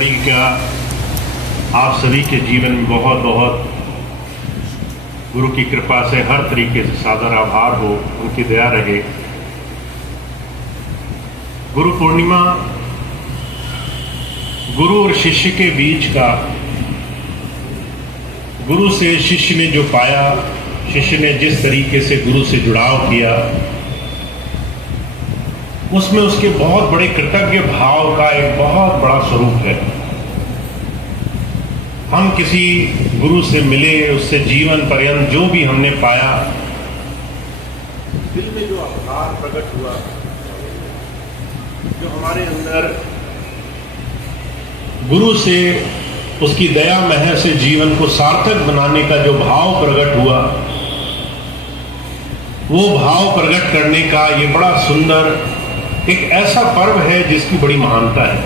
घड़ी का आप सभी के जीवन में बहुत बहुत गुरु की कृपा से हर तरीके से सादर आभार हो, उनकी दया रहे। गुरु पूर्णिमा गुरु और शिष्य के बीच का, गुरु से शिष्य ने जो पाया, शिष्य ने जिस तरीके से गुरु से जुड़ाव किया, उसमें उसके बहुत बड़े कृतज्ञ भाव का एक बहुत बड़ा स्वरूप है। हम किसी गुरु से मिले, उससे जीवन पर्यंत जो भी हमने पाया, दिल में जो आभार प्रकट हुआ, जो हमारे अंदर गुरु से उसकी दया महर से जीवन को सार्थक बनाने का जो भाव प्रकट हुआ, वो भाव प्रकट करने का ये बड़ा सुंदर एक ऐसा पर्व है जिसकी बड़ी महानता है।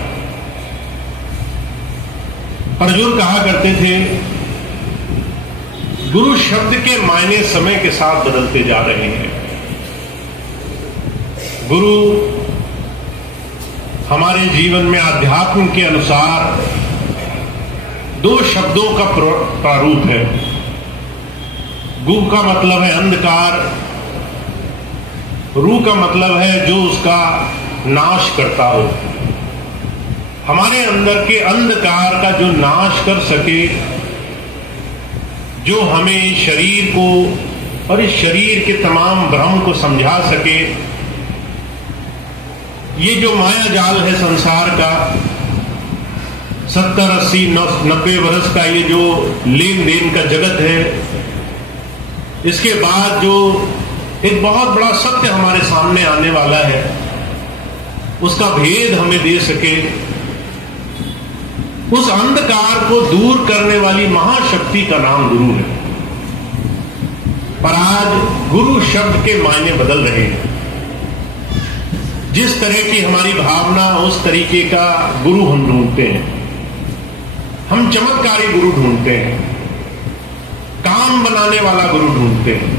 अर्जुन कहा करते थे, गुरु शब्द के मायने समय के साथ बदलते जा रहे हैं। गुरु हमारे जीवन में आध्यात्म के अनुसार दो शब्दों का प्रारूप है। गु का मतलब है अंधकार, रू का मतलब है जो उसका नाश करता हो। हमारे अंदर के अंधकार का जो नाश कर सके, जो हमें शरीर को और इस शरीर के तमाम भ्रम को समझा सके, ये जो माया जाल है संसार का, 70, 80, 90 वर्ष का ये जो लेन देन का जगत है, इसके बाद जो एक बहुत बड़ा सत्य हमारे सामने आने वाला है, उसका भेद हमें दे सके, उस अंधकार को दूर करने वाली महाशक्ति का नाम गुरु है। पर आज गुरु शब्द के मायने बदल रहे हैं। जिस तरह की हमारी भावना, उस तरीके का गुरु हम ढूंढते हैं। हम चमत्कारी गुरु ढूंढते हैं, काम बनाने वाला गुरु ढूंढते हैं,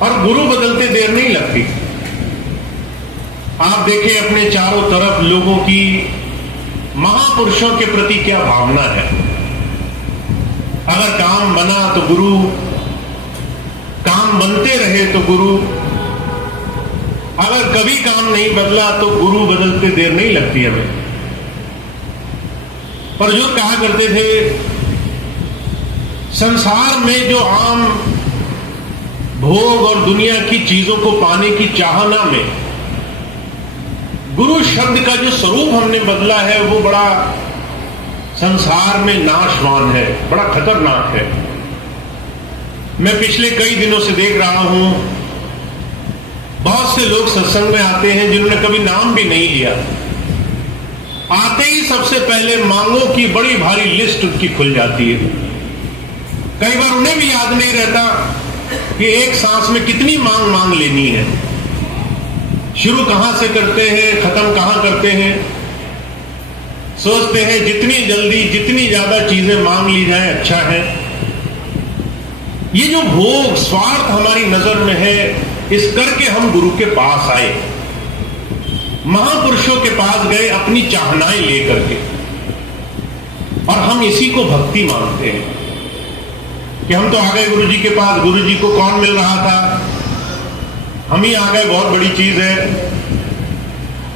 और गुरु बदलते देर नहीं लगती। आप देखें अपने चारों तरफ लोगों की महापुरुषों के प्रति क्या भावना है। अगर काम बना तो गुरु, काम बनते रहे तो गुरु, अगर कभी काम नहीं बदला तो गुरु बदलते देर नहीं लगती हमें। पर जो कहा करते थे, संसार में जो आम भोग और दुनिया की चीजों को पाने की चाहना में गुरु शब्द का जो स्वरूप हमने बदला है, वो बड़ा संसार में नाशवान है, बड़ा खतरनाक है। मैं पिछले कई दिनों से देख रहा हूं, बहुत से लोग सत्संग में आते हैं जिन्होंने कभी नाम भी नहीं लिया। आते ही सबसे पहले मांगों की बड़ी भारी लिस्ट उनकी खुल जाती है। कई बार उन्हें भी याद नहीं रहता कि एक सांस में कितनी मांग लेनी है, शुरू कहां से करते हैं, खत्म कहां करते हैं। सोचते हैं जितनी जल्दी, जितनी ज्यादा चीजें मांग ली जाए अच्छा है। ये जो भोग स्वार्थ हमारी नजर में है, इस करके हम गुरु के पास आए, महापुरुषों के पास गए अपनी चाहनाएं लेकर के, और हम इसी को भक्ति मानते हैं कि हम तो आ गए गुरु जी के पास। गुरु जी को कौन मिल रहा था, हम ही आ गए, बहुत बड़ी चीज है।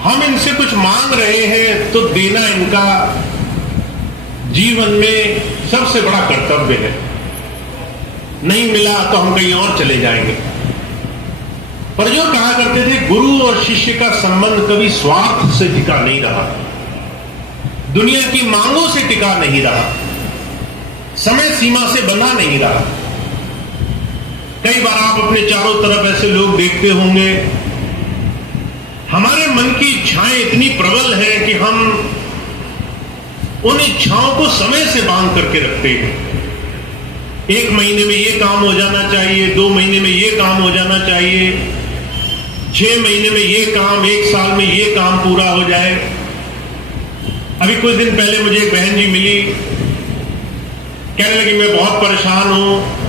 हम इनसे कुछ मांग रहे हैं तो देना इनका जीवन में सबसे बड़ा कर्तव्य है। नहीं मिला तो हम कहीं और चले जाएंगे। पर जो कहा करते थे, गुरु और शिष्य का संबंध कभी स्वार्थ से टिका नहीं रहा, दुनिया की मांगों से टिका नहीं रहा, समय सीमा से बना नहीं रहा। कई बार आप अपने चारों तरफ ऐसे लोग देखते होंगे, हमारे मन की इच्छाएं इतनी प्रबल है कि हम उन इच्छाओं को समय से बांध करके रखते हैं। 1 महीने में ये काम हो जाना चाहिए, 2 महीने में ये काम हो जाना चाहिए, 6 महीने में ये काम, 1 साल में ये काम पूरा हो जाए। अभी कुछ दिन पहले मुझे एक बहन जी मिली, कहने लगी मैं बहुत परेशान हूं,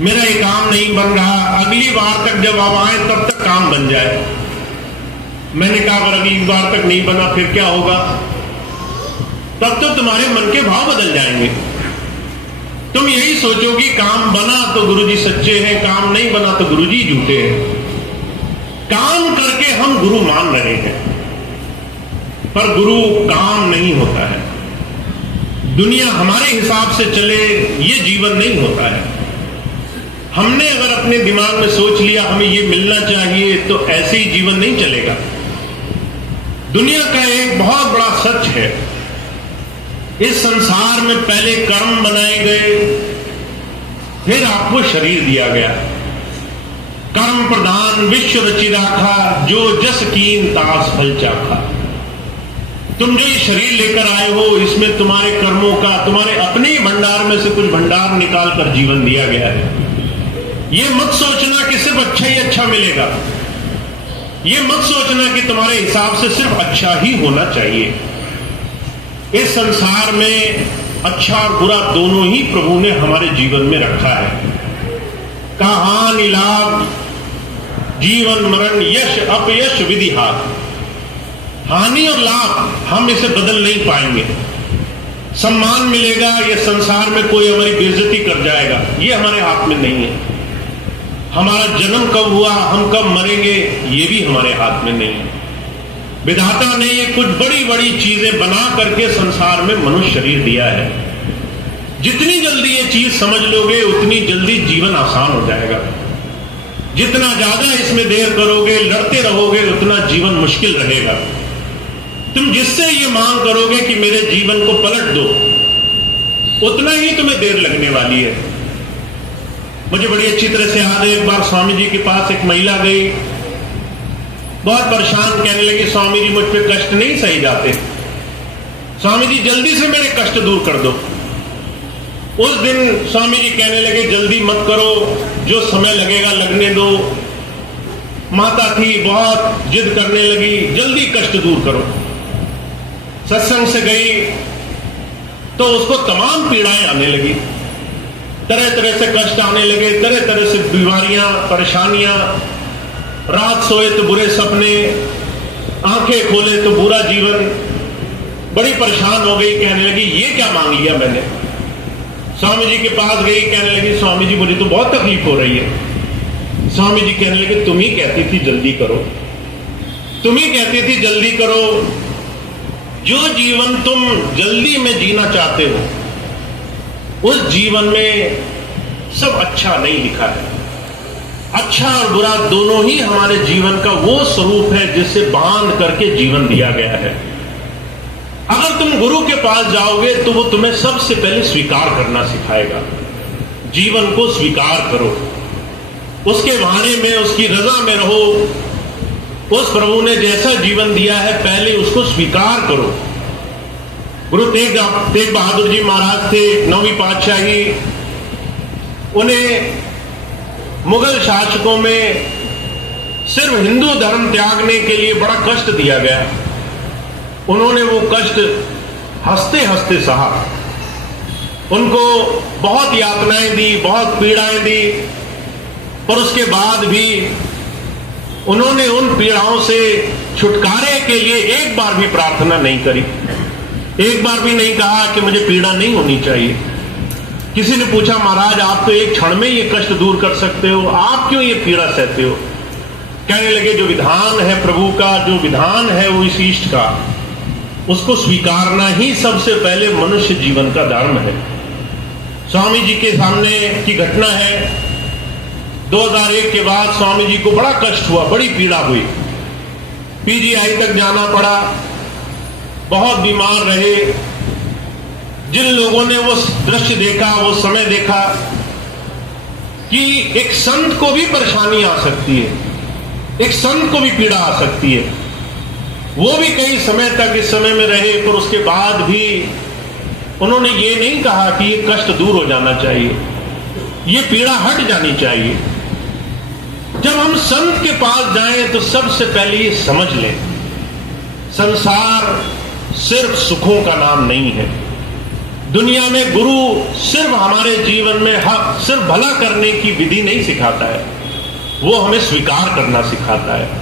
मेरा ये काम नहीं बन रहा, अगली बार तक जब आप आए तब तक काम बन जाए। मैंने कहा अगर अगली बार तक नहीं बना फिर क्या होगा? तब तो तुम्हारे मन के भाव बदल जाएंगे। तुम यही सोचोगे काम बना तो गुरुजी सच्चे हैं, काम नहीं बना तो गुरुजी झूठे हैं। काम करके हम गुरु मान रहे हैं, पर गुरु काम नहीं होता है। दुनिया हमारे हिसाब से चले ये जीवन नहीं होता है। हमने अगर अपने दिमाग में सोच लिया हमें ये मिलना चाहिए तो ऐसे ही जीवन नहीं चलेगा। दुनिया का एक बहुत बड़ा सच है, इस संसार में पहले कर्म बनाए गए, फिर आपको शरीर दिया गया। कर्म प्रधान विश्व रचि राखा, जो जस कीन तास फल चाखा। तुम जो ये शरीर लेकर आए हो, इसमें तुम्हारे कर्मों का, तुम्हारे अपने ही भंडार में से कुछ भंडार निकाल कर जीवन दिया गया है। ये मत सोचना कि सिर्फ अच्छा ही अच्छा मिलेगा। ये मत सोचना कि तुम्हारे हिसाब से सिर्फ अच्छा ही होना चाहिए। इस संसार में अच्छा और बुरा दोनों ही प्रभु ने हमारे जीवन में रखा है। कहानी लाभ, जीवन मरण, यश अपयश, विधि हार। हानि और लाभ हम इसे बदल नहीं पाएंगे। सम्मान मिलेगा या संसार में कोई हमारी बेइज्जती कर जाएगा, ये हमारे हाथ में नहीं है। हमारा जन्म कब हुआ, हम कब मरेंगे, ये भी हमारे हाथ में नहीं है। विधाता ने ये कुछ बड़ी बड़ी चीजें बना करके संसार में मनुष्य शरीर दिया है। जितनी जल्दी ये चीज समझ लोगे उतनी जल्दी जीवन आसान हो जाएगा। जितना ज्यादा इसमें देर करोगे, लड़ते रहोगे, उतना जीवन मुश्किल रहेगा। तुम जिससे ये मांग करोगे कि मेरे जीवन को पलट दो, उतना ही तुम्हें देर लगने वाली है। मुझे बड़ी अच्छी तरह से याद है, एक बार स्वामी जी के पास एक महिला गई, बहुत परेशान, कहने लगी स्वामी जी मुझ पे कष्ट नहीं सही जाते, स्वामी जी जल्दी से मेरे कष्ट दूर कर दो। उस दिन स्वामी जी कहने लगे जल्दी मत करो, जो समय लगेगा लगने दो। माता थी, बहुत जिद करने लगी, जल्दी कष्ट दूर करो। सत्संग से गई तो उसको तमाम पीड़ाएं आने लगी, तरह तरह से कष्ट आने लगे, तरह तरह से बीमारियां, परेशानियां। रात सोए तो बुरे सपने, आंखें खोले तो बुरा जीवन। बड़ी परेशान हो गई, कहने लगी ये क्या मांग लिया मैंने। स्वामी जी के पास गई, कहने लगी स्वामी जी मुझे तो बहुत तकलीफ हो रही है। स्वामी जी कहने लगे तुम ही कहती थी जल्दी करो, तुम ही कहती थी जल्दी करो। जो जीवन तुम जल्दी में जीना चाहते हो, उस जीवन में सब अच्छा नहीं लिखा है। अच्छा और बुरा दोनों ही हमारे जीवन का वो स्वरूप है जिससे बांध करके जीवन दिया गया है। अगर तुम गुरु के पास जाओगे तो वो तुम्हें सबसे पहले स्वीकार करना सिखाएगा। जीवन को स्वीकार करो, उसके भाने में, उसकी रजा में रहो। उस प्रभु ने जैसा जीवन दिया है पहले उसको स्वीकार करो। गुरु तेग बहादुर जी महाराज थे, 9वीं पातशाही। उन्हें मुगल शासकों में सिर्फ हिंदू धर्म त्यागने के लिए बड़ा कष्ट दिया गया। उन्होंने वो कष्ट हंसते हंसते सहा। उनको बहुत यातनाएं दी, बहुत पीड़ाएं दी, पर उसके बाद भी उन्होंने उन पीड़ाओं से छुटकारे के लिए एक बार भी प्रार्थना नहीं करी। एक बार भी नहीं कहा कि मुझे पीड़ा नहीं होनी चाहिए। किसी ने पूछा महाराज आप तो एक क्षण में ये कष्ट दूर कर सकते हो, आप क्यों ये पीड़ा सहते हो। कहने लगे जो विधान है प्रभु का, जो विधान है वो इस ईष्ट का, उसको स्वीकारना ही सबसे पहले मनुष्य जीवन का धर्म है। स्वामी जी के सामने की घटना है, 2001 के बाद स्वामी जी को बड़ा कष्ट हुआ, बड़ी पीड़ा हुई। पीजीआई तक जाना पड़ा, बहुत बीमार रहे। जिन लोगों ने वो दृश्य देखा, वो समय देखा कि एक संत को भी परेशानी आ सकती है, एक संत को भी पीड़ा आ सकती है। वो भी कई समय तक इस समय में रहे, पर उसके बाद भी उन्होंने ये नहीं कहा कि ये कष्ट दूर हो जाना चाहिए, ये पीड़ा हट जानी चाहिए। जब हम संत के पास जाएं तो सबसे पहले ये समझ लें, संसार सिर्फ सुखों का नाम नहीं है। दुनिया में गुरु सिर्फ हमारे जीवन में हक, सिर्फ भला करने की विधि नहीं सिखाता है, वो हमें स्वीकार करना सिखाता है।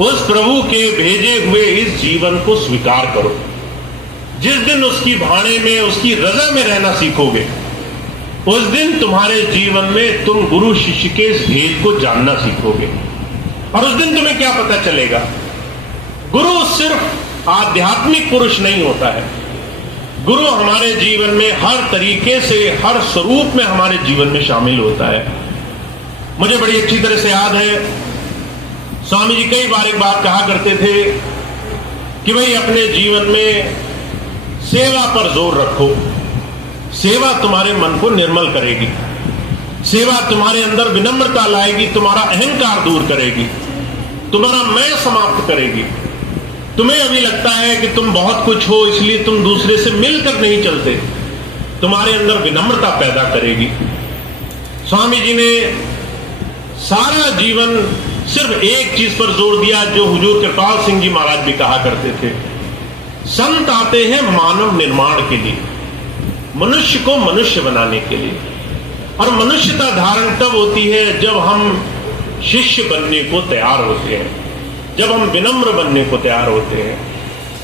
उस प्रभु के भेजे हुए इस जीवन को स्वीकार करो। जिस दिन उसकी भाड़े में, उसकी रजा में रहना सीखोगे, उस दिन तुम्हारे जीवन में तुम गुरु शिष्य के इस भेद को जानना सीखोगे। और उस दिन तुम्हें क्या पता चलेगा, गुरु सिर्फ आध्यात्मिक पुरुष नहीं होता है, गुरु हमारे जीवन में हर तरीके से, हर स्वरूप में हमारे जीवन में शामिल होता है। मुझे बड़ी अच्छी तरह से याद है, स्वामी जी कई बार एक बात कहा करते थे कि भाई अपने जीवन में सेवा पर जोर रखो, सेवा तुम्हारे मन को निर्मल करेगी, सेवा तुम्हारे अंदर विनम्रता लाएगी, तुम्हारा अहंकार दूर करेगी, तुम्हारा मैं समाप्त करेगी। तुम्हें अभी लगता है कि तुम बहुत कुछ हो, इसलिए तुम दूसरे से मिलकर नहीं चलते, तुम्हारे अंदर विनम्रता पैदा करेगी। स्वामी जी ने सारा जीवन सिर्फ एक चीज पर जोर दिया, जो हुजूर कृपाल सिंह जी महाराज भी कहा करते थे, संत आते हैं मानव निर्माण के लिए, मनुष्य को मनुष्य बनाने के लिए। और मनुष्यता धारण तब होती है जब हम शिष्य बनने को तैयार होते हैं, जब हम विनम्र बनने को तैयार होते हैं।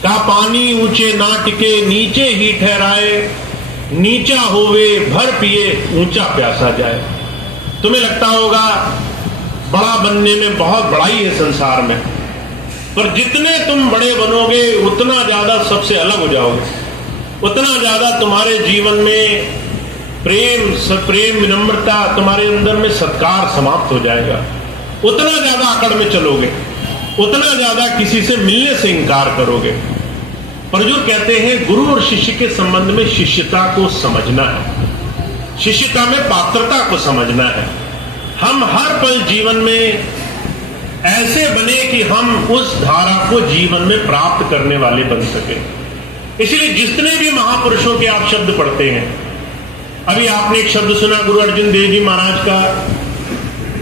का पानी ऊंचे ना टिके नीचे ही ठहराए, नीचा होवे भर पिए ऊंचा प्यासा जाए। तुम्हें लगता होगा बड़ा बनने में बहुत बड़ाई है संसार में, पर जितने तुम बड़े बनोगे उतना ज्यादा सबसे अलग हो जाओगे, उतना ज्यादा तुम्हारे जीवन में प्रेम, सप्रेम, विनम्रता, तुम्हारे अंदर में सत्कार समाप्त हो जाएगा, उतना ज्यादा आकड़ में चलोगे, उतना ज्यादा किसी से मिलने से इनकार करोगे। पर जो कहते हैं गुरु और शिष्य के संबंध में शिष्यता को समझना है, शिष्यता में पात्रता को समझना है। हम हर पल जीवन में ऐसे बने कि हम उस धारा को जीवन में प्राप्त करने वाले बन सके। इसलिए जितने भी महापुरुषों के आप शब्द पढ़ते हैं, अभी आपने एक शब्द सुना गुरु अर्जुन देव जी महाराज का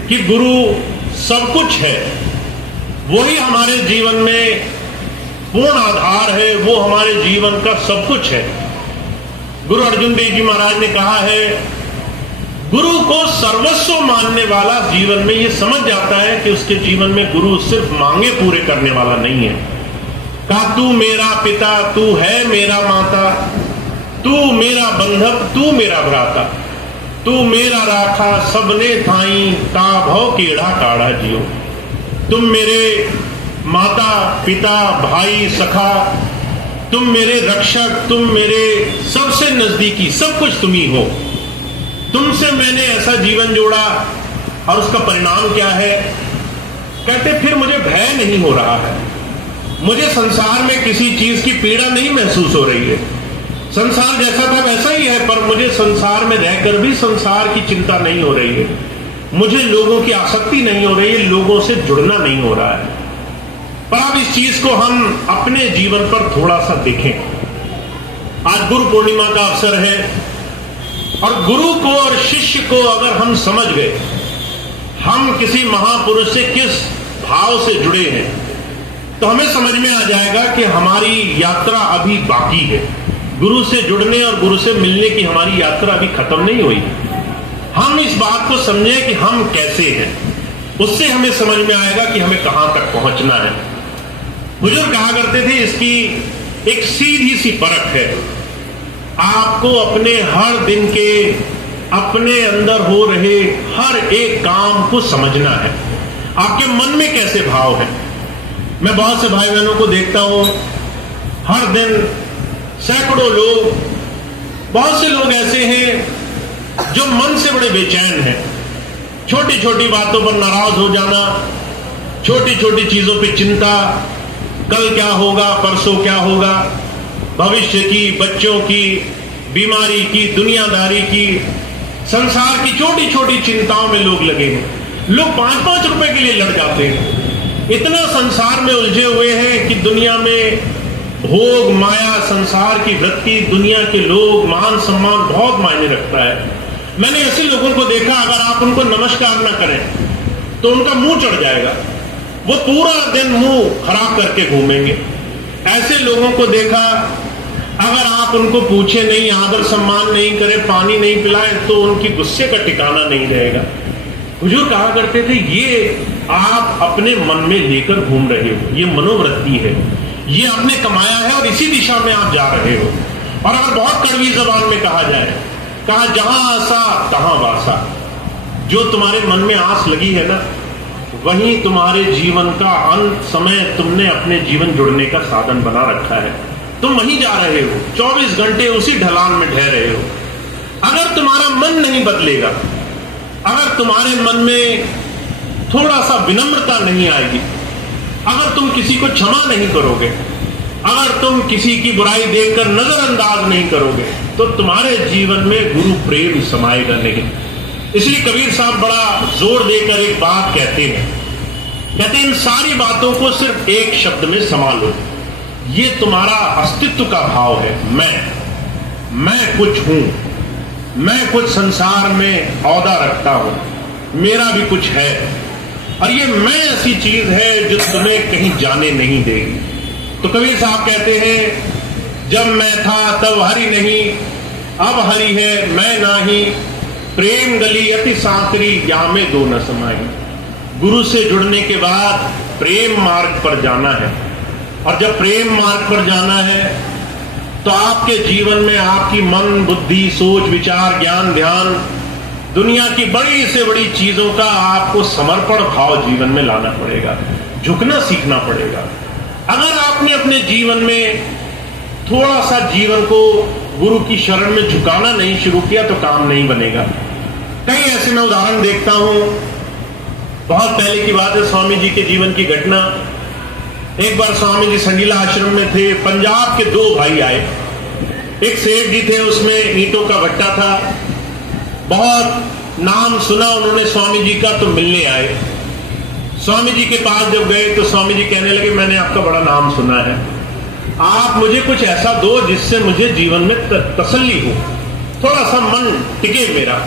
कि गुरु सब कुछ है, वही हमारे जीवन में पूर्ण आधार है, वो हमारे जीवन का सब कुछ है। गुरु अर्जुन देव जी महाराज ने कहा है, गुरु को सर्वस्व मानने वाला जीवन में ये समझ जाता है कि उसके जीवन में गुरु सिर्फ मांगे पूरे करने वाला नहीं है। कहा तू मेरा पिता, तू है मेरा माता, तू मेरा बंधक, तू मेरा भ्राता, तू मेरा राखा सबने थाई, ता भव केड़ा काढ़ा जियो। तुम मेरे माता पिता भाई सखा, तुम मेरे रक्षक, तुम मेरे सबसे नजदीकी, सब कुछ तुम ही हो। तुमसे मैंने ऐसा जीवन जोड़ा और उसका परिणाम क्या है? कहते फिर मुझे भय नहीं हो रहा है, मुझे संसार में किसी चीज की पीड़ा नहीं महसूस हो रही है। संसार जैसा था वैसा ही है, पर मुझे संसार में रहकर भी संसार की चिंता नहीं हो रही है, मुझे लोगों की आसक्ति नहीं हो रही है, लोगों से जुड़ना नहीं हो रहा है। पर अब इस चीज को हम अपने जीवन पर थोड़ा सा देखें। आज गुरु पूर्णिमा का अवसर है और गुरु को और शिष्य को अगर हम समझ गए, हम किसी महापुरुष से किस भाव से जुड़े हैं, तो हमें समझ में आ जाएगा कि हमारी यात्रा अभी बाकी है। गुरु से जुड़ने और गुरु से मिलने की हमारी यात्रा अभी खत्म नहीं हुई। हम इस बात को समझें कि हम कैसे हैं, उससे हमें समझ में आएगा कि हमें कहां तक पहुंचना है। बुजुर्ग कहा करते थे, इसकी एक सीधी सी परख है, आपको अपने हर दिन के अपने अंदर हो रहे हर एक काम को समझना है, आपके मन में कैसे भाव है। मैं बहुत से भाई बहनों को देखता हूं, हर दिन सैकड़ों लोग, बहुत से लोग ऐसे हैं जो मन से बड़े बेचैन हैं, छोटी छोटी बातों पर नाराज हो जाना, छोटी छोटी चीजों पे चिंता, कल क्या होगा, परसों क्या होगा, भविष्य की, बच्चों की, बीमारी की, दुनियादारी की, संसार की छोटी छोटी चिंताओं में लोग लगे हैं। लोग 5-5 रुपए के लिए लड़ जाते हैं, इतना संसार में उलझे हुए हैं कि दुनिया में भोग, माया, संसार की वृत्ति, दुनिया के लोग, मान सम्मान बहुत मायने रखता है। मैंने ऐसे लोगों को देखा, अगर आप उनको नमस्कार न करें तो उनका मुंह चढ़ जाएगा, वो पूरा दिन मुंह खराब करके घूमेंगे। ऐसे लोगों को देखा, अगर आप उनको पूछे नहीं, आदर सम्मान नहीं करें, पानी नहीं पिलाएं, तो उनकी गुस्से का ठिकाना नहीं रहेगा। हुजूर कहा करते थे, ये आप अपने मन में लेकर घूम रहे हो, ये मनोवृत्ति है, ये आपने कमाया है और इसी दिशा में आप जा रहे हो। और अगर बहुत कड़वी जबान में कहा जाए, कहा जहां आसा तहां वासा, जो तुम्हारे मन में आस लगी है ना, वहीं तुम्हारे जीवन का अंत समय तुमने अपने जीवन जुड़ने का साधन बना रखा है। तुम वहीं जा रहे हो, 24 घंटे उसी ढलान में ढह रहे हो। अगर तुम्हारा मन नहीं बदलेगा, अगर तुम्हारे मन में थोड़ा सा विनम्रता नहीं आएगी, अगर तुम किसी को क्षमा नहीं करोगे, अगर तुम किसी की बुराई देखकर नजरअंदाज नहीं करोगे, तो तुम्हारे जीवन में गुरु प्रेम समाएगा नहीं। इसलिए कबीर साहब बड़ा जोर देकर एक बात कहते हैं इन सारी बातों को सिर्फ एक शब्द में संभालो। ये तुम्हारा अस्तित्व का भाव है। मैं कुछ हूं, मैं कुछ संसार में औहदा रखता हूं, मेरा भी कुछ है, और ये मैं ऐसी चीज है जो तुम्हें कहीं जाने नहीं देगी। तो कबीर साहब कहते हैं, जब मैं था तब हरि नहीं, अब हरि है मैं नाही, प्रेम गली अति सांकरी यहाँ में दो न समाई। गुरु से जुड़ने के बाद प्रेम मार्ग पर जाना है, और जब प्रेम मार्ग पर जाना है तो आपके जीवन में आपकी मन, बुद्धि, सोच, विचार, ज्ञान, ध्यान, दुनिया की बड़ी से बड़ी चीजों का आपको समर्पण भाव जीवन में लाना पड़ेगा, झुकना सीखना पड़ेगा। अगर आपने अपने जीवन में थोड़ा सा जीवन को गुरु की शरण में झुकाना नहीं शुरू किया तो काम नहीं बनेगा। कई ऐसे मैं उदाहरण देखता हूं, बहुत पहले की बात है, स्वामी जी के जीवन की घटना। एक बार स्वामी जी संडीला आश्रम में थे, पंजाब के 2 भाई आए। एक सेठ जी थे, उसमें ईंटों का भट्टा था, बहुत नाम सुना उन्होंने स्वामी जी का, तो मिलने आए। स्वामी जी के पास जब गए तो स्वामी जी कहने लगे, मैंने आपका बड़ा नाम सुना है, आप मुझे कुछ ऐसा दो जिससे मुझे जीवन में तसल्ली हो, थोड़ा सा मन टिके, मेरा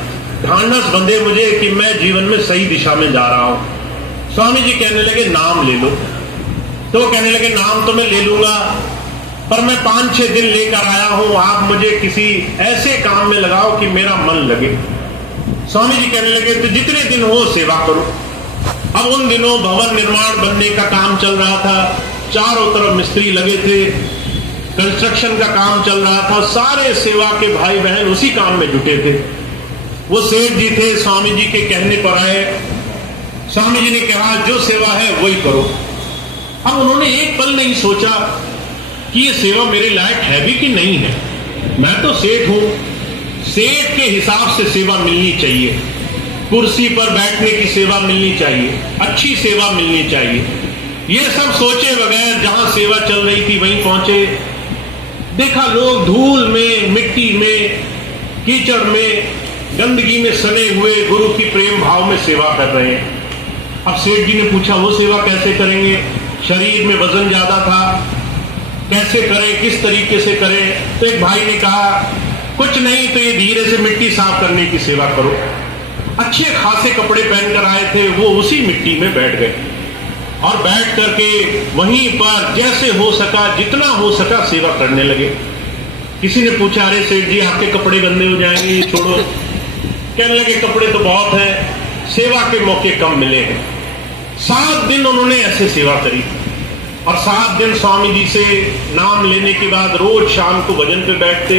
ढांढस बंधे मुझे कि मैं जीवन में सही दिशा में जा रहा हूं। स्वामी जी कहने लगे, नाम ले लो। तो कहने लगे, नाम तो मैं ले लूंगा, पर मैं 5-6 दिन लेकर आया हूं, आप मुझे किसी ऐसे काम में लगाओ कि मेरा मन लगे। स्वामी जी कहने लगे, तो जितने दिन हो सेवा करो। अब उन दिनों भवन निर्माण बनने का काम चल रहा था, चारों तरफ मिस्त्री लगे थे, कंस्ट्रक्शन का काम चल रहा था, सारे सेवा के भाई बहन उसी काम में जुटे थे। वो सेठ जी थे, स्वामी जी के कहने पर आए। स्वामी जी ने कहा, जो सेवा है वही करो। अब उन्होंने एक पल नहीं सोचा कि ये सेवा मेरे लायक है भी कि नहीं है। मैं तो सेठ हूं, सेठ के हिसाब से सेवा मिलनी चाहिए, कुर्सी पर बैठने की सेवा मिलनी चाहिए, अच्छी सेवा मिलनी चाहिए। ये सब सोचे बगैर जहां सेवा चल रही थी वहीं पहुंचे। देखा लोग धूल में, मिट्टी में, कीचड़ में, गंदगी में सने हुए गुरु की प्रेम भाव में सेवा कर रहे हैं। अब सेठ जी ने पूछा, वो सेवा कैसे करेंगे? शरीर में वजन ज्यादा था, कैसे करें, किस तरीके से करें? तो एक भाई ने कहा, कुछ नहीं तो ये धीरे से मिट्टी साफ करने की सेवा करो। अच्छे खासे कपड़े पहनकर आए थे, वो उसी मिट्टी में बैठ गए और बैठ करके वहीं पर जैसे हो सका, जितना हो सका सेवा करने लगे। किसी ने पूछा, अरे सेठ जी आपके कपड़े गंदे हो जाएंगे, छोड़ो। कहने लगे, कपड़े तो बहुत हैं, सेवा के मौके कम मिले हैं। 7 दिन उन्होंने ऐसे सेवा करी, और 7 दिन स्वामी जी से नाम लेने के बाद रोज शाम को भजन पे बैठते।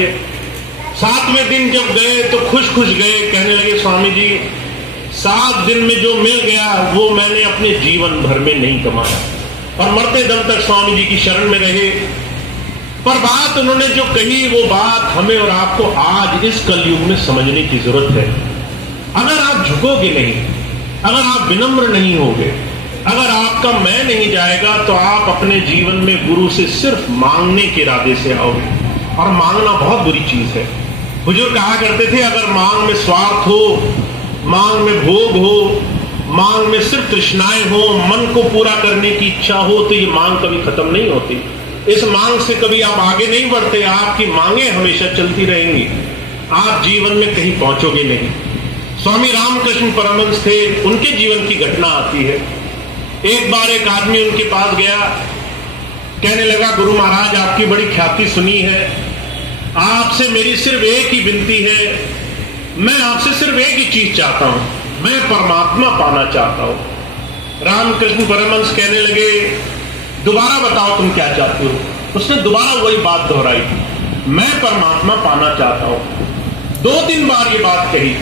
7वें दिन जब गए तो खुश खुश गए, कहने लगे, स्वामी जी 7 दिन में जो मिल गया वो मैंने अपने जीवन भर में नहीं कमाया। और मरते दम तक स्वामी जी की शरण में रहे। पर बात उन्होंने जो कही, वो बात हमें और आपको आज इस कलयुग में समझने की जरूरत है। अगर आप झुकोगे नहीं, अगर आप विनम्र नहीं होगे, अगर आपका मैं नहीं जाएगा, तो आप अपने जीवन में गुरु से सिर्फ मांगने के इरादे से आओगे, और मांगना बहुत बुरी चीज है। हुजूर कहा करते थे, अगर मांग में स्वार्थ हो, मांग में भोग हो, मांग में सिर्फ तृष्णाएं हो, मन को पूरा करने की इच्छा हो, तो ये मांग कभी खत्म नहीं होती। इस मांग से कभी आप आगे नहीं बढ़ते, आपकी मांगे हमेशा चलती रहेंगी, आप जीवन में कहीं पहुंचोगे नहीं। स्वामी रामकृष्ण परमहंस थे, उनके जीवन की घटना आती है। एक बार एक आदमी उनके पास गया, कहने लगा, गुरु महाराज आपकी बड़ी ख्याति सुनी है, आपसे मेरी सिर्फ एक ही विनती है, मैं आपसे सिर्फ एक ही चीज चाहता हूं, मैं परमात्मा पाना चाहता हूं। रामकृष्ण परमहंस कहने लगे, दोबारा बताओ तुम क्या चाहते हो। उसने दोबारा वही बात दोहराई, मैं परमात्मा पाना चाहता हूं। 2-3 बार ये बात कही।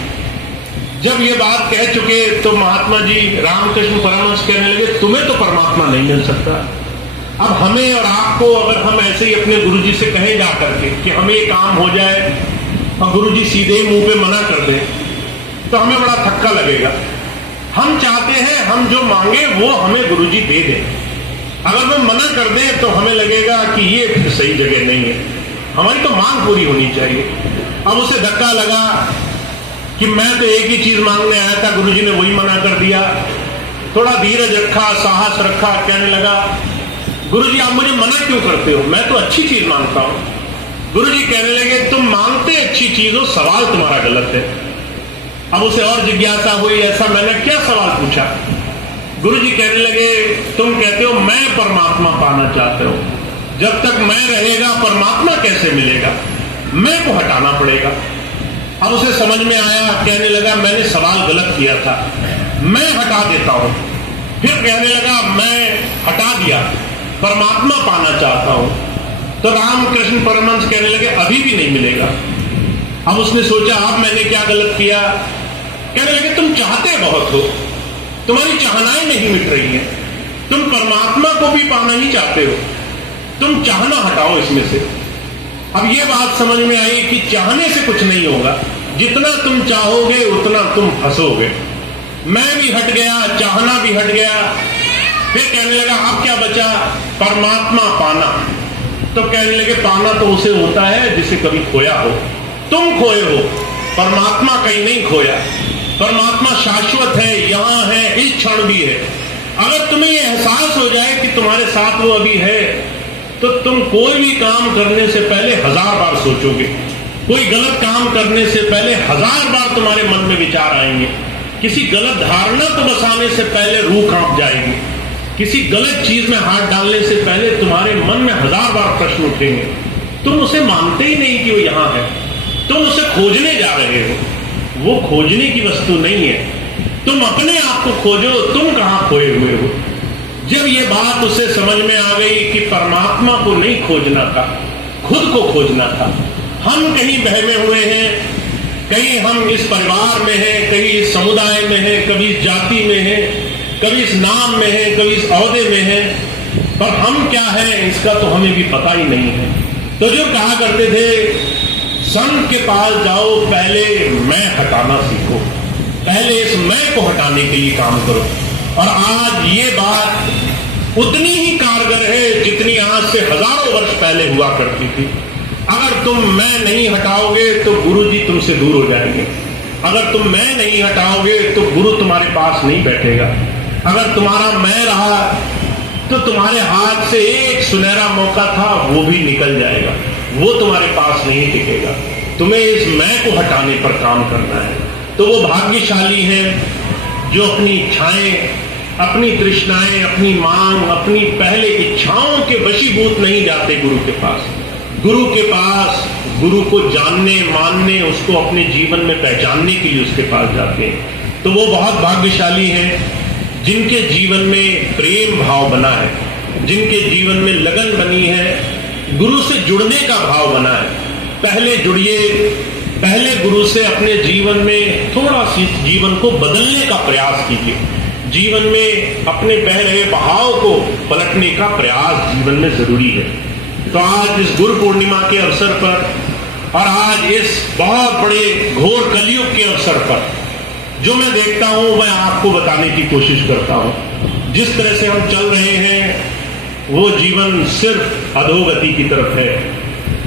जब ये बात कह चुके तो महात्मा जी रामकृष्ण परमहंस कहने लगे, तुम्हें तो परमात्मा नहीं मिल सकता। अब हमें और आपको अगर हम ऐसे ही अपने गुरुजी से कहें जा करके कि हमें ये काम हो जाए और गुरुजी सीधे मुंह पे मना कर दें, तो हमें बड़ा धक्का लगेगा। हम चाहते हैं हम जो मांगे वो हमें गुरुजी दे दें। अगर वो मना कर दें तो हमें लगेगा कि ये फिर सही जगह नहीं है, हमारी तो मांग पूरी होनी चाहिए। अब उसे धक्का लगा कि मैं तो एक ही चीज मांगने आया था, गुरुजी ने वही मना कर दिया। थोड़ा धीरज रखा, साहस रखा, कहने लगा, गुरुजी आप मुझे मना क्यों करते हो, मैं तो अच्छी चीज मांगता हूं। गुरुजी कहने लगे, तुम मांगते अच्छी चीज हो, सवाल तुम्हारा गलत है। अब उसे और जिज्ञासा हुई, ऐसा मैंने क्या सवाल पूछा। गुरुजी कहने लगे, तुम कहते हो मैं परमात्मा पाना चाहते हो, जब तक मैं रहेगा परमात्मा कैसे मिलेगा, मैं को हटाना पड़ेगा। अब उसे समझ में आया, कहने लगा, मैंने सवाल गलत किया था, मैं हटा देता हूं। फिर कहने लगा, मैं हटा दिया, परमात्मा पाना चाहता हूं। तो रामकृष्ण परमहंस कहने लगे, अभी भी नहीं मिलेगा। अब उसने सोचा, अब मैंने क्या गलत किया। कहने लगे, तुम चाहते बहुत हो, तुम्हारी चाहनाएं नहीं मिट रही हैं, तुम परमात्मा को भी पाना ही चाहते हो, तुम चाहना हटाओ इसमें से। अब ये बात समझ में आई कि चाहने से कुछ नहीं होगा, जितना तुम चाहोगे उतना तुम फंसोगे। मैं भी हट गया, चाहना भी हट गया। फिर कहने लगा, अब क्या बचा, परमात्मा पाना। तो कहने लगे, पाना तो उसे होता है जिसे कभी खोया हो, तुम खोए हो, परमात्मा कहीं नहीं खोया। परमात्मा शाश्वत है, यहां है, इस क्षण भी है। अगर तुम्हें यह एहसास हो जाए कि तुम्हारे साथ वो अभी है, तो तुम कोई भी काम करने से पहले 1000 बार सोचोगे। कोई गलत काम करने से पहले 1000 बार तुम्हारे मन में विचार आएंगे। किसी गलत धारणा को बसाने से पहले रूह कांप जाएगी। किसी गलत चीज में हाथ डालने से पहले तुम्हारे मन में 1000 बार प्रश्न उठेंगे। तुम उसे मानते ही नहीं कि वो यहां है, तुम उसे खोजने जा रहे हो। वो खोजने की वस्तु नहीं है, तुम अपने आप को खोजो, तुम कहां खोए हुए हो। जब ये बात उसे समझ में आ गई कि परमात्मा को नहीं खोजना था, खुद को खोजना था। हम कहीं बहमे हुए हैं, कहीं हम इस परिवार में हैं, कहीं इस समुदाय में हैं, कभी इस जाति में हैं, कभी इस नाम में हैं, कभी इस ओहदे में हैं, पर हम क्या हैं इसका तो हमें भी पता ही नहीं है। तो जो कहा करते थे, संत के पास जाओ, पहले मैं हटाना सीखो, पहले इस मैं को हटाने के लिए काम करो। और आज ये बात उतनी ही कारगर है जितनी आज से हजारों वर्ष पहले हुआ करती थी। अगर तुम मैं नहीं हटाओगे तो गुरुजी तुमसे दूर हो जाएंगे। अगर तुम मैं नहीं हटाओगे तो गुरु तुम्हारे पास नहीं बैठेगा। अगर तुम्हारा मैं रहा तो तुम्हारे हाथ से एक सुनहरा मौका था, वो भी निकल जाएगा, वो तुम्हारे पास नहीं टिकेगा। तुम्हें इस मैं को हटाने पर काम करना है। तो वो भाग्यशाली हैं जो अपनी इच्छाएं, अपनी तृष्णाएं, अपनी मांग, अपनी पहले इच्छाओं के वशीभूत नहीं जाते गुरु के पास। गुरु के पास गुरु को जानने, मानने, उसको अपने जीवन में पहचानने के लिए उसके पास जाते हैं। तो वो बहुत भाग्यशाली हैं जिनके जीवन में प्रेम भाव बना है, जिनके जीवन में लगन बनी है, गुरु से जुड़ने का भाव बना है। पहले जुड़िए, पहले गुरु से अपने जीवन में थोड़ा सी जीवन को बदलने का प्रयास कीजिए। जीवन में अपने बह रहे बहाव को पलटने का प्रयास जीवन में जरूरी है। तो आज इस गुरु पूर्णिमा के अवसर पर और आज इस बहुत बड़े घोर कलयुग के अवसर पर जो मैं देखता हूं वह आपको बताने की कोशिश करता हूं। जिस तरह से हम चल रहे हैं वो जीवन सिर्फ अधोगति की तरफ है,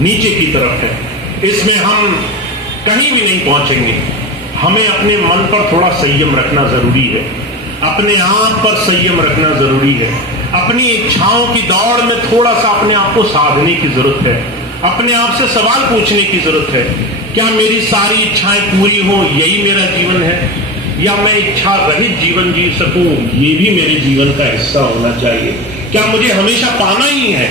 नीचे की तरफ है। इसमें हम कहीं भी नहीं पहुंचेंगे। हमें अपने मन पर थोड़ा संयम रखना जरूरी है, अपने आप पर संयम रखना जरूरी है। अपनी इच्छाओं की दौड़ में थोड़ा सा अपने आप को साधने की जरूरत है। अपने आप से सवाल पूछने की जरूरत है, क्या मेरी सारी इच्छाएं पूरी हो यही मेरा जीवन है, या मैं इच्छा रहित जीवन जी सकूं ये भी मेरे जीवन का हिस्सा होना चाहिए। क्या मुझे हमेशा पाना ही है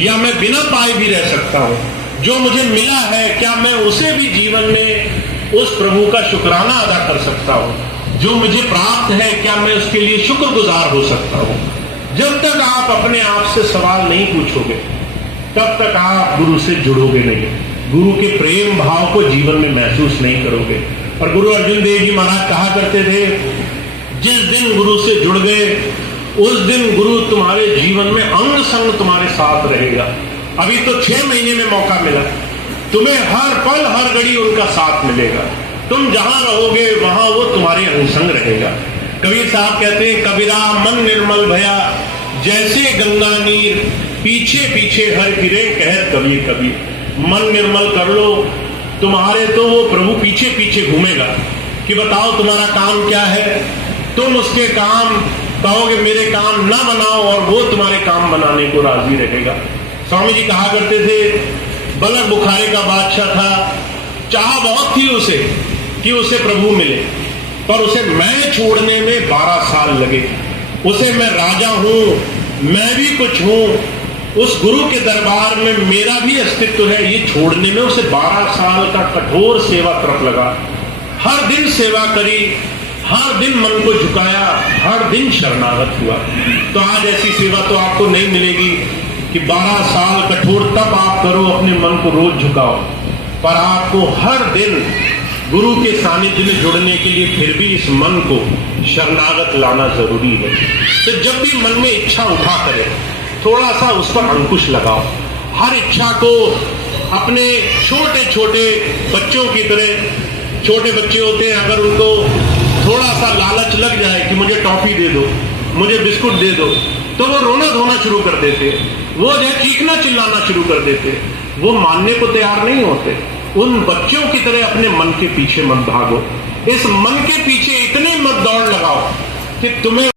या मैं बिना पाए भी रह सकता हूं। जो मुझे मिला है क्या मैं उसे भी जीवन में उस प्रभु का शुक्राना अदा कर सकता हूं। जो मुझे प्राप्त है क्या मैं उसके लिए शुक्रगुजार हो सकता हूं। जब तक आप अपने आप से सवाल नहीं पूछोगे तब तक आप गुरु से जुड़ोगे नहीं, गुरु के प्रेम भाव को जीवन में महसूस नहीं करोगे। और गुरु अर्जुन देव जी महाराज कहा करते थे, जिस दिन गुरु से जुड़ गए उस दिन गुरु तुम्हारे जीवन में अंग संग तुम्हारे साथ रहेगा। अभी तो 6 महीने में मौका मिला, तुम्हें हर पल हर घड़ी उनका साथ मिलेगा। तुम जहां रहोगे वहां वो तुम्हारे अंग संग रहेगा। कबीर साहब कहते हैं, कबीरा मन निर्मल भया जैसे गंगा नीर, पीछे पीछे हर फिरे कहत कबीर कबीर। मन निर्मल कर लो, तुम्हारे तो वो प्रभु पीछे पीछे घूमेगा कि बताओ तुम्हारा काम क्या है। तुम उसके काम कहोगे मेरे काम ना बनाओ और वो तुम्हारे काम बनाने को राजी रहेगा। स्वामी जी कहा करते थे, बलक बुखारे का बादशाह था, चाह बहुत थी उसे कि उसे प्रभु मिले, पर उसे मैं छोड़ने में 12 साल लगे। उसे मैं राजा हूं, मैं भी कुछ हूं, उस गुरु के दरबार में मेरा भी अस्तित्व है, ये छोड़ने में उसे 12 साल का कठोर सेवा तप लगा। हर दिन सेवा करी, हर दिन मन को झुकाया, हर दिन शरणागत हुआ। तो आज ऐसी सेवा तो आपको नहीं मिलेगी कि 12 साल कठोर तप आप करो, अपने मन को रोज झुकाओ, पर आपको हर दिन गुरु के सानिध्य में जुड़ने के लिए फिर भी इस मन को शरणागत लाना जरूरी है। तो जब भी मन में इच्छा उठा करे, थोड़ा सा उस पर अंकुश लगाओ। हर इच्छा को अपने छोटे छोटे बच्चों की तरह, छोटे बच्चे होते हैं, अगर उनको थोड़ा सा लालच लग जाए कि मुझे टॉफी दे दो, मुझे बिस्कुट दे दो, तो वो रोना धोना शुरू कर देते, वो जो चीखना चिल्लाना शुरू कर देते, वो मानने को तैयार नहीं होते। उन बच्चों की तरह अपने मन के पीछे मत भागो, इस मन के पीछे इतने मत दौड़ लगाओ कि तुम्हें